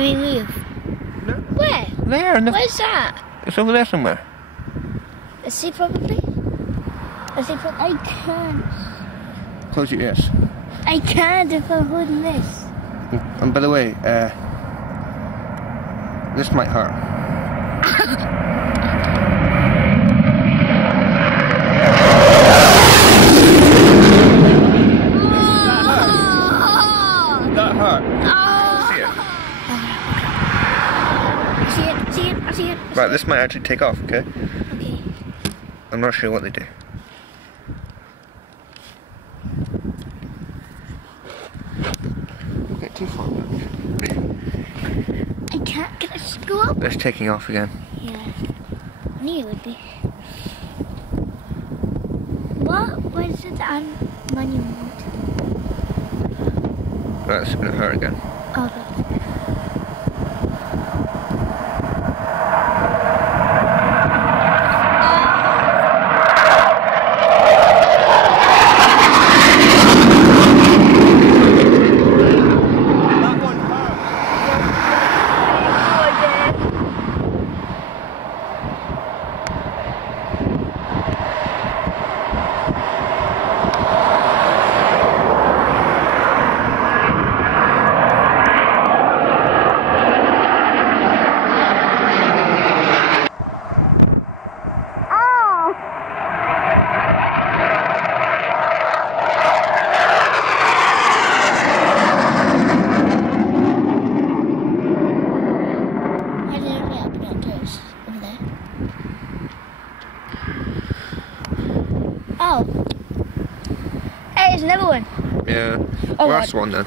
Can we move? No. Where? There. Where's that? It's over there somewhere. Let's see probably. Let's see probably. I can't. Close your ears. I can't if I'm holding this. And by the way, this might hurt. That hurt. See it? I see it. Right, this might actually take off, okay? Okay. I'm not sure what they do. Get too far back. I can't get it to go up. It's taking off again. Yeah. I knew it would be. What? Where is it on manual mode? Right, it's gonna hurt again. Oh, okay. Oh. Hey, there's another one. Yeah. Oh, Last one then.